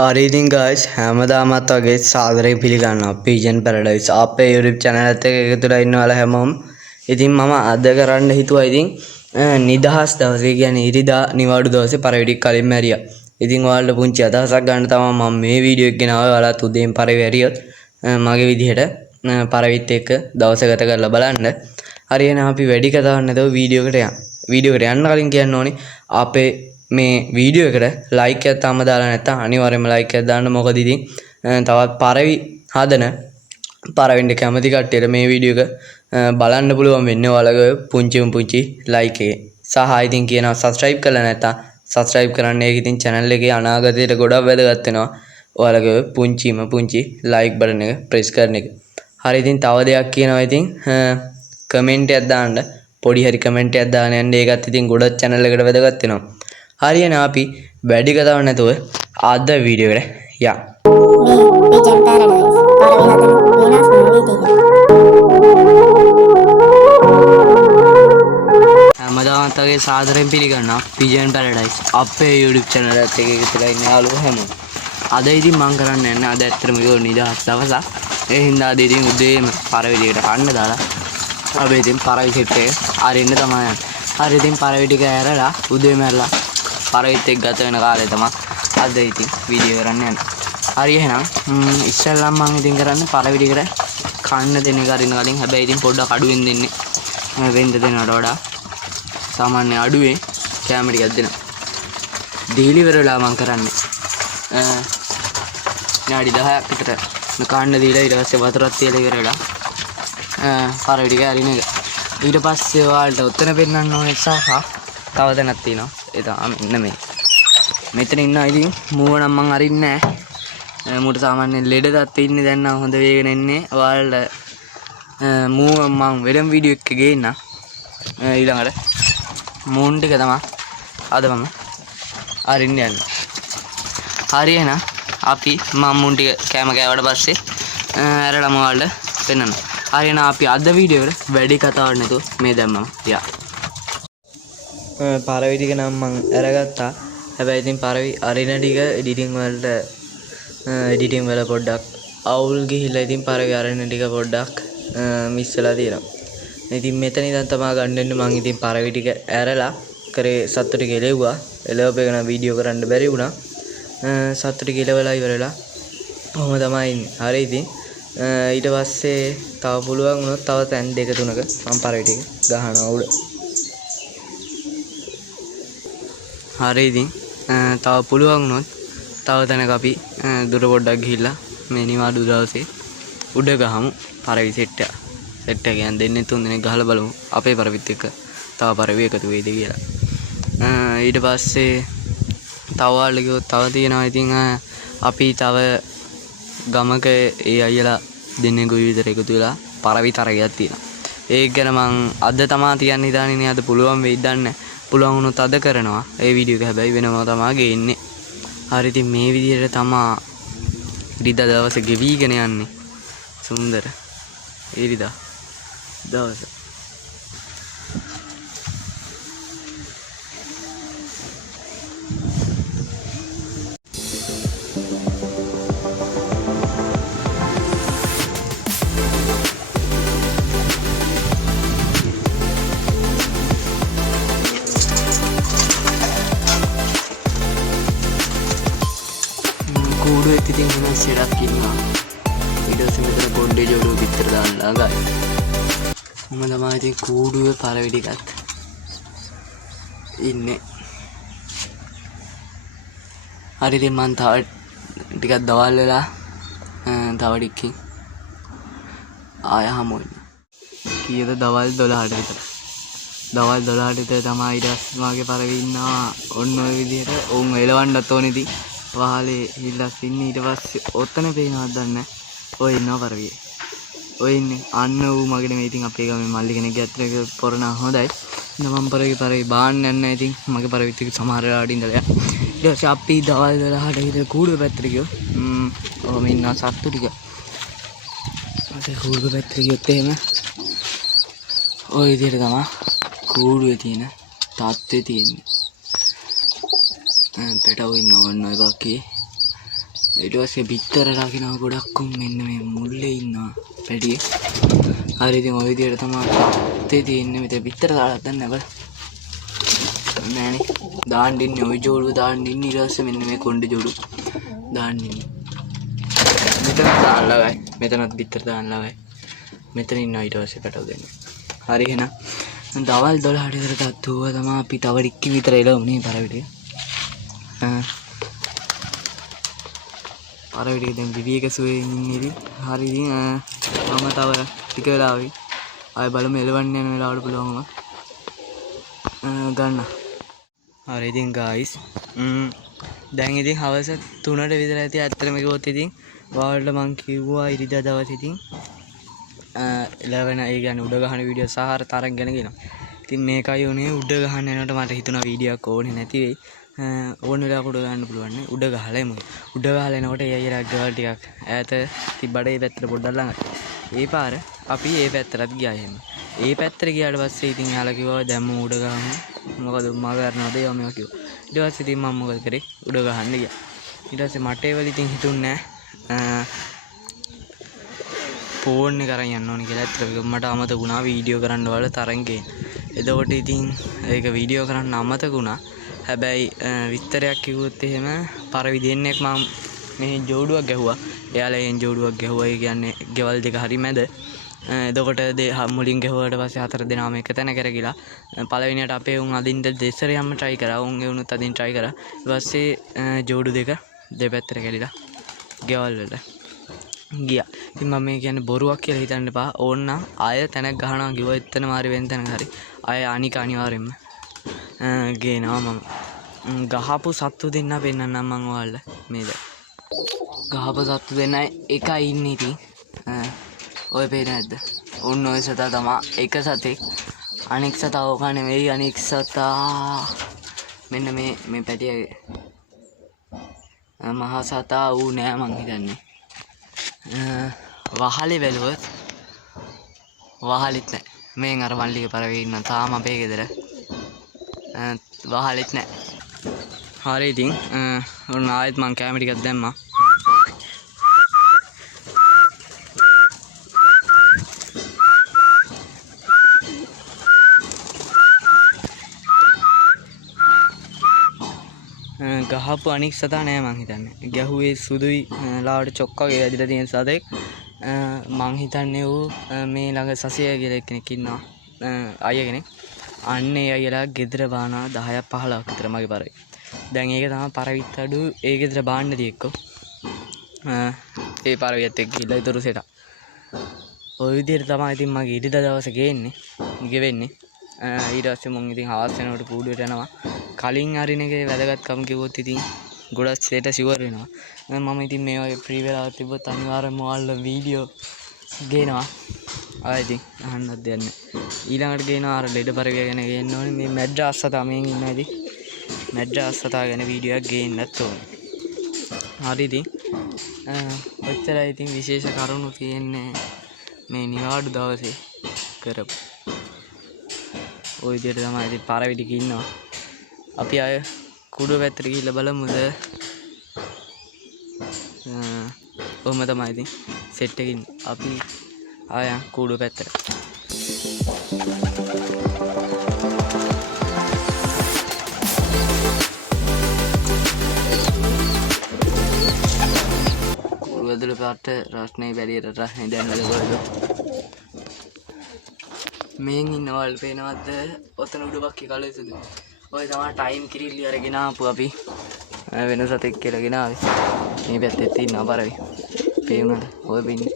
හරි ඉතින් guys හැමදාමත් වගේ සාදරයෙන් පිළිගන්නවා Pigeon Paradise අපේ YouTube channel එකත් එක්ක එකතු වෙලා ඉන්න ඔයාලා හැමෝම. ඉතින් මම අද කරන්න හිතුවා ඉතින් නිදහස් දවසේ කියන්නේ ඉරිදා නිවාඩු දවසේ පරිවිඩි කලින් මැරියා. ඉතින් ඔයාලට පුංචි අදහසක් ගන්න තමයි මම මේ වීඩියෝ එක ගෙනාවේ. ඔයාලත් උදේම පරිවි ඇරියොත් මගේ විදිහට පරිවිත් එක්ක දවස ගත කරලා බලන්න. හරි එහෙනම් අපි වැඩි කතාවක් නැතුව වීඩියෝ එකට යමු. වීඩියෝ එකට යන්න කලින් කියන්න ඕනේ අපේ මේ වීඩියෝ එකට ලයික් එකක් තාම දාලා නැත්නම් අනිවාර්යයෙන්ම ලයික් එකක් දාන්න. මොකද ඉතින් තවත් පරවි හදන පරවෙන්න කැමති කට්ටියට මේ වීඩියෝ එක බලන්න පුළුවන් වෙන්නේ ඔයාලගේ පුංචි ලයික් එකේ. සහ ඉතින් කියනවා subscribe කරලා නැත්නම් subscribe කරන්න. ඒක ඉතින් channel එකේ අනාගතයට ගොඩක් වැදගත් වෙනවා. ඔයාලගේ පුංචි like button එක press කරන එක. හරි ඉතින් තව දෙයක් කියනවා ඉතින් comment එකක් දාන්න. පොඩි හරි comment එකක් දාන්න යන්න. ඒකත් ඉතින් ගොඩක් channel එකට වැදගත් වෙනවා. හරි එහෙනම් අපි වැඩි කතාවක් නැතුව අද වීඩියෝ එකට යමු. මේ Pigeon Paradise පරවි හදන වෙනස් වීඩියෝ. හැමදාමත් වගේ සාදරයෙන් පිළිගන්නවා Pigeon Paradise අපේ YouTube channel එකත් එක්ක එකතු වෙලා ඉන්න යාළුවෝ හැමෝම. අද ඉතින් මම කරන්න යන්නේ අද ඇත්තටම ඒක නිදහස් දවසක්. ඒ හින්දා අද ඉතින් උදේම පරවිඩියට කන්න දාලා අපි ඉතින් පරවි සෙට් එක අරින්න තමයි යන්නේ. හරි ඉතින් පරවි ටික ඇරලා උදේම ඇරලා පරවිත් එක්ක ගත වෙන කාලේ තමයි අද ඉතින් වීඩියෝ කරන්න යන්නේ. හරි එහෙනම් ඉස්සෙල්ලාම මම ඉතින් කරන්නේ පරවි ටිකට කන්න දෙන එක අරින්න කලින් හැබැයි ඉතින් පොඩ්ඩක් අඩුවෙන් දෙන්නේ. වෙන්ද දෙනවට වඩා සාමාන්‍ය අඩුවේ කැම ටිකක් දෙනවා. දීලි වෙරලා මම කරන්නේ නාඩි 10ක් විතර කන්න දීලා ඊට පස්සේ වතුරක් තියලා ඉවරලා පරවි ටික අරින්න එක. ඊට පස්සේ ඔයාලට උත්තර පෙන්නන්න ඕනේ සහ තව දැනක් තියෙනවා. ඒ තමයි මෙන්න මේ. මෙතන ඉන්නවා ඉතින් මූව නම් මං අරින්නේ නැහැ. මූට සාමාන්‍යයෙන් ලෙඩ තත්ත්වෙ ඉන්නේ දැන් නම් හොඳ වේගෙන එන්නේ. ඔයාලට මූව මං වෙනම වීඩියෝ එකක ගේන්නම්. ඊළඟට මූන් ටික තමයි අද මම අරින්න යන්නේ. හරි එහෙනම් අපි මම මූන් ටික කැම කෑවට පස්සේ ඇරලම ඔයාලට පෙන්නනවා. හරි එහෙනම් අපි අද වීඩියෝ එකට වැඩි කතාවක් නැතුව මේ දැම්මම යා. පරවි ටික නම් මං අරගත්තා. හැබැයි ඉතින් පරවි අරින ටික එඩිටින් වල පොඩ්ඩක් අවුල් ගිහිල්ලා ඉතින් පරවි අරින ටික පොඩ්ඩක් මිස් වෙලා තියෙනවා. ඉතින් මෙතන ඉඳන් තමයි ගන්න මං ඉතින් පරවි ටික ඇරලා කරේ සතුටු ගෙලෙව්වා. එළවපේකන වීඩියෝ කරන්න බැරි වුණා. සතුටු ගෙලවලා ඉවරලා කොහොම තමයි ඉන්නේ. හරි ඉතින් ඊට පස්සේ තව පුළුවන් වුණොත් තව තැන් දෙක තුනක මං පරවි ටික ගහනවා උඩ. හරි ඉතින් තව පුළුවන් වුණොත් තව තැනක අපි දුර පොඩ්ඩක් ගිහිල්ලා මේ නිවාඩු දවසේ උඩ ගහමු පරවි සෙට් එක. සෙට් එක යන් දෙන්නේ තුන් දෙනෙක් ගහලා බලමු අපේ පරවිත් එක්ක තව පරවි එකතු වෙයිද කියලා. ඊට පස්සේ තව වල ගියොත් තව තියෙනවා ඉතින් අපි තව ගමක ඒ අයියලා දෙන්නෙකුයි විතර එකතු වෙලා පරවි තරගයක් තියෙනවා. ඒක ගැන මං අද තමයි තියන්න හිතාන්නේ. අද පුළුවන් වෙයිද දන්නේ. පුළුවන් වුණොත් අද කරනවා ඒ වීඩියෝ එක. හැබැයි වෙනම තමයි ගේන්නේ. හරි ඉතින් මේ විදිහට තමයි ඉරිදා දවසේ ගෙවිගෙන යන්නේ. සුන්දර ඉරිදා දවස. කූඩුවෙත් ඉතින් වෙන සෙටක් ඉන්නවා. ඊට පස්සේ මෙතන කොණ්ඩේ ජෝඩුව පිටර දාන්නලා ගයි. මම තමයි ඉතින් කූඩුවේ පරවි ටිකත් ඉන්නේ. හරි ඉතින් මං තව ටිකක් දවල් වෙලා තව ටිකකින් ආය හමු වෙනවා. කීයද දවල් 12ට විතර. දවල් 12ට විතර තමයි ඊට පස්සේ මාගේ පරවි ඉන්නවා. ඔන්න ඔය විදිහට උන් එලවන්නත් ඕනේ ඉතින්. වහලේ හිල්ලස් ඉන්නේ. ඊට පස්සේ ඔතන පේනවද දන්නේ. ඔය ඉන්නවා පරවියේ. ඔය ඉන්නේ අන්න ඌ මගේ නෙමෙයි. ඉතින් අපේ ගමේ මල්ලි කෙනෙක්ගේ අතට පොරණ හොඳයි. මම පරවි බාන්න යන්නේ. ඉතින් මගේ පරවිත් එක්ක සමහර වෙලාවට ඉඳලා. ඊට පස්සේ අපි දවල් 12ට විතර කූඩුව පැත්තට ගියෝ. ඔහොම ඉන්නවා සත්තු ටික. අපි කූඩුව පැත්තට ගියොත් එහෙම ඔය විදිහට තමයි කූඩුවේ තියෙන තත්ත්වය තියෙන්නේ. पेटा हुई नॉन नॉय बाकी ඊට පස්සේ බිත්තර රකින්න ගොඩක් මෙන්න මේ මුල්ලේ ඉන්නවා පැටියේ. හරි ඉතින් ওই විදියට තමයි තේ තියෙන්නේ. මෙතන බිත්තර දාලා දැන් නැබල නෑනේ දාන්න ඉන්නේ ওই ජෝඩුව දාන්න ඉන්නේ. ඊට පස්සේ මෙන්න මේ කොණ්ඩේ ජෝඩුව දාන්න ඉන්නේ. මෙතන දාන්න ලවයි. මෙතනත් බිත්තර දාන්න ලවයි. මෙතන ඉන්නවා ඊට පස්සේ පැටව දෙන්නේ. හරි එහෙනම් දවල් 12ට විතර තත්තුව තමයි අපි තව ටිකක් විතර එළවුනේ පරවිඩේ. පරවිඩේ දැන් විවියක සුවේ ඉන්නේ. හරි ඉතින් මම තව ටික වෙලාවයි ආයෙ බලමු එළවන්න යන වෙලාවට පුළුවන්ම ගන්න. හරි ඉතින් guys දැන් ඉතින් හවස 3ට විතර ඇති. ඇත්තටම කිව්වොත් ඉතින් ඔයාලට මං කිව්වා ඉරිදා දවස් ඉතින් 11 ඒ කියන්නේ උඩ ගහන වීඩියෝ සහාර තරක් ගැන කියනවා. ඉතින් මේකයි උනේ උඩ ගහන්න යනකොට මට හිතුණා වීඩියෝ එකක් ඕනේ නැති වෙයි. ඕන වෙලාවක උඩ ගන්න පුළුවන් නේ. උඩ ගහලා එමු. උඩ ගහලා එනකොට ඒ අයලා ගෙවල් ටිකක් ඈත තිබ්බඩ ඒ පැත්තට පොඩ්ඩක් ළඟ. ඒ පාර අපි ඒ පැත්තටත් ගියා එහෙම. ඒ පැත්තට ගියාට පස්සේ ඉතින් යාලා කිව්වා දැම්ම උඩ ගහමු. මොකද මම කරනවද ඒවා මේවා කිව්වා. ඊට පස්සේ ඉතින් මම මොකද කරේ උඩ ගහන්න ගියා. ඊට පස්සේ මට ඒවල ඉතින් හිතුන්නේ නැහැ ෆෝන් එක අරන් යන්න ඕනේ කියලා. ඇත්තටම මට අමතක වුණා වීඩියෝ කරන්න වල තරං ගේන්න. එතකොට ඉතින් ඒක වීඩියෝ කරන්න අමතක වුණා. හැබැයි විස්තරයක් කිව්වොත් එහෙම පරවි දෙන්නෙක් මම මේ ජෝඩුවක් ගැහුවා. එයාලා එහෙන් ජෝඩුවක් ගැහුවා. ඒ කියන්නේ ගෙවල් දෙක හරි මැද. එතකොට මුලින් ගැහුවාට පස්සේ 4 දෙනාම එක තැන කරගිලා පළවෙනියට අපේ උන් අදින්න දෙසර යන්න try කරා. උන් ඒ උනුත් අදින්න try කරා. ඊට පස්සේ ජෝඩු දෙක දෙපැත්තට කැඩිලා ගෙවල් වලට ගියා. ඉතින් මම මේ කියන්නේ බොරුවක් කියලා හිතන්න එපා. ඕන්නම් ආය තැනක් ගහනවා කිව්වා එතන මාරි වෙන තැනක හරි ආය අනික අනිවාර්යෙන්ම ගේනවා. මම ගහපු සත්තු දෙන්න පෙන්නන්නම් මම ඔයාලට. මේද ගහපු සත්තු දෙන්න එකයි ඉන්නේ. ඉතින් ඔය පේන්නේ නැද්ද? උන් ඔය සතා තමයි එක සතෙක්. අනෙක් සතා ඕක නෙවෙයි. අනෙක් සතා මෙන්න මේ පැටියගේ මහා සතා ඌ නෑ මං හිතන්නේ. වහලේ බැලුවොත් වහලෙත් නෑ. මේන් අර මල්ලිගේ පරවේ ඉන්න තාම අපේ ගෙදර වහලෙත් නෑ. හරි ඉතින් ඔන්න ආයෙත් මං කැමරා ටිකක් දැම්මා. ගහපු අනික් සතා නෑ මං හිතන්නේ. ගැහුවේ සුදුයි ලාවට චොක්කගේ වැදිලා තියෙන සතෙක්. මං හිතන්නේ ඌ මේ ළඟ සසිය කියලා කෙනෙක් ඉන්නවා. අයියා කෙනෙක්. අන්න ඒ අයියලා ගෙදර බානවා 10ක් 15ක් විතර මගේ පරේ. දැන් ඒක තමයි පරවිත් අඩු ඒ ගෙදර බාන්න තියෙක්කෝ. ඒ පරවියත් එක්ක ගිහලා ඉතුරු සෙට. ඔය විදිහට තමයි ඉතින් මගේ ඉරිදා දවසේ ගේන්නේ. ගෙවෙන්නේ. ඊට පස්සේ මම ඉතින් හවස් වෙනකොට කූඩුවට යනවා. කලින් අරින එකේ වැදගත්කම කිව්වොත් ඉතින් ගොඩක් සෙට ෂුවර් වෙනවා. මම ඉතින් මේ වගේ ෆ්‍රී වෙලාවක් තිබ්බොත් අනිවාර්යයෙන්ම ඔයාලට වීඩියෝ ගේනවා. ආයෙ ඉතින් අහන්නත් දෙයක් නැහැ. ඊළඟට ගේනවා අර ලෙඩ පරිවිය ගැන ගේන්න ඕනේ. මේ මැඩ්‍රාස් සතා මෙන් ඉන්නවා ඉතින්. මැඩ්‍රාස් සතා ගැන වීඩියෝ එකක් ගේන්නත් ඕනේ. හරි ඉතින් ඔච්චරයි ඉතින් විශේෂ කරුණු තියෙන්නේ මේ නිවාඩු දවසේ කරපු. ওই විදිහට තමයි ඉතින් පරවිඩික ඉන්නවා. අපි ආය කුඩුව පැත්තට ගිහිල්ලා බලමුද? කොහොම තමයි ඉතින් සෙට් එකකින් අපි ආය කුඩුව පැත්තට. කුඩුව ඇතුළේ පාට රස්නේ බැලියට රස්නේ දැන්නද කොහෙද? මේන් ඉන්නවල් පේනවද? ඔතන උඩපක්කේ කලෙසද? ඔය තමයි ටයිම් කිරිල්ලි අරගෙන ආපු අපි වෙන සතෙක් කියලා ගෙන ආවේ. මේ පැත්තේ තියෙනවා පරවි. පේනවද? ඔය පින්නේ.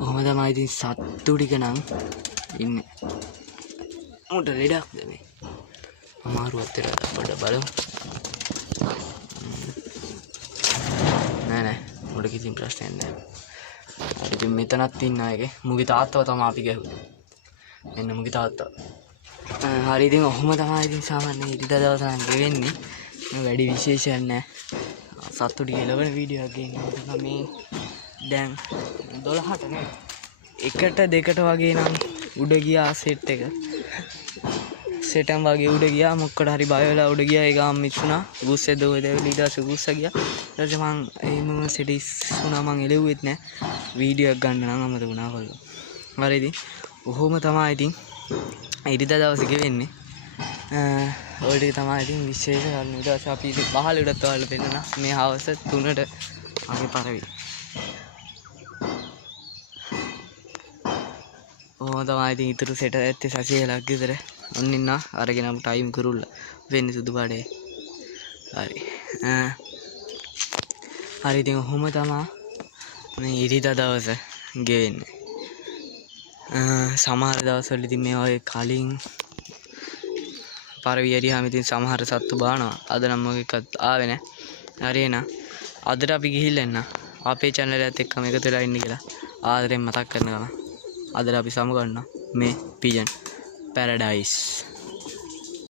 ඔහොම තමයි ඉතින් සත්තු ටික නම් ඉන්නේ. උන්ට ලෙඩක්ද මේ? අමාරුවත් වෙලා පොඩ බලමු. නෑ උඩ කිසිම ප්‍රශ්නයක් නෑ. හරි ඉතින් මෙතනත් ඉන්න අයගේ මුගේ තාත්තව තමයි අපි ගැහුවේ. මෙන්න මුගේ තාත්තා. හරි ඉතින් ඔහොම තමයි ඉතින් සාමාන්‍ය ඉරිදා දවස නම් ගෙවෙන්නේ. වැඩි විශේෂයක් නැහැ. සත්තු ටික එළවන වීඩියෝ එකක් ගේනවා. මේ දැන් 12ට නේ. එකට දෙකට වගේ නම් උඩ ගියා සෙට් එක. ගුස්සෙටම වගේ උඩ ගියා මොකකට හරි බය වෙලා උඩ ගියා ඒ ගාම මිස්සුනා ගුස්සෙද්ද ඔය දෙවිලි ඊට පස්සේ ගුස්සා ගියා ඊට පස්සේ මං එහෙම සිටිස් වුණා මං එළෙව්වෙත් නෑ වීඩියෝ එකක් ගන්න නම් අමතක වුණා කොල්ලෝ හරි ඉතින් ඔහොම තමයි ඉතින් ඉරිදා දවසේ ගෙවෙන්නේ ඔය ටික තමයි ඉතින් විශේෂ කරුණු ඊට පස්සේ අපි ඉතින් පහළ උඩත් ඔයාලට පෙන්නනවා මේ හවස 3ට මගේ පරවි ඔහොම තමයි ඉතින් ඉතුරු සෙට ඇත්තේ සසියලක් විතර ඔන්න ඉන්න අරගෙන අපු ටයිම් කුරුල්ල වෙන්නේ සුදු පාටේ හරි හරි ඉතින් ඔහොම තමයි මේ ඉරිදා දවස ගෙවෙන්නේ සමහර දවස්වල ඉතින් මේ වගේ කලින් පරවි හරියාම ඉතින් සමහර සත්තු බානවා අද නම් මොකෙක්වත් ආවේ නැහැ හරි එහෙනම් අදට අපි ගිහිල්ලා එන්න අපේ channel එකත් එක්කම එකතු වෙලා ඉන්න කියලා ආදරෙන් මතක් කරන ගමන් අදට අපි සමු ගන්නවා මේ පිජන් පැරඩයිස්